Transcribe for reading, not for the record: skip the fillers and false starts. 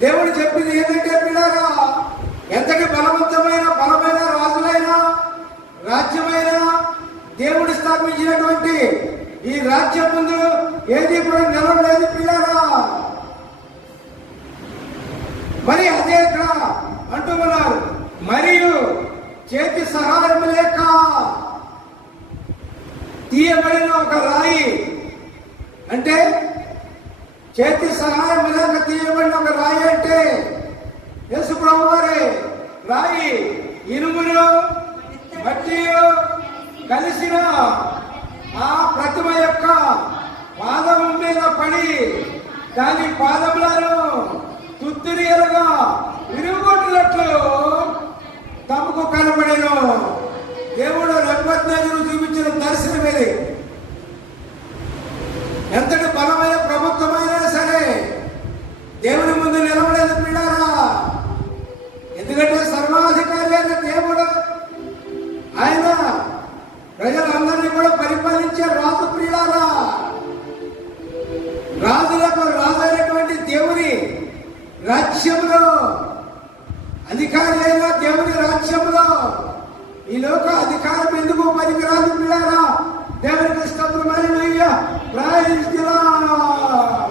దేవుడు చెప్పింది ఏంటంటే పిల్లరా, ఎంతటి బలమైన రాజులైనా రాజ్యమైనా దేవుడు స్థాపించినటువంటి ఈ రాజ్యం ముందు ఏది కూడా నిలవలేదు పిల్లరా. మరి అదే ఇక్కడ అంటూ ఉన్నారు, మరియు చేతి సహాయం లేక తీయబడిన ఒక రాయి, అంటే చేతి సహాయం లేక తీయబడిన ఒక రాయి అంటే యేసు ప్రభు వారి రాయి ఇనుమును మట్టియు కలిసిన ఆ ప్రతిమ యొక్క పాదము మీద పడి దాని పాదములను తుత్తురియలుగా విరుగుగొట్టినట్లు తమకు కనబడేను. దేవుడు నెబుకద్నెజరు చూపించిన దర్శనం ఇది. ఎంతటి బలమైన ప్రభుత్వమైనా సరే దేవుని ముందు నిలబడేది పిల్లారా. ఎందుకంటే సర్వాధికారి అయిన దేవుడు, ఆయన ప్రజలందరినీ కూడా పరిపాలించే రాజు పిల్లారా. రాజులకు రాజైనటువంటి దేవుని రాజ్యంలో, అధికారి అయిన దేవుని రాజ్యంలో ఈ లోక అధికారం ఎందుకు పనికిరాదు పిల్లారా. దేవునికి స్తోత్రం, హల్లెలూయా, ప్రైజ్ ది లార్డ్.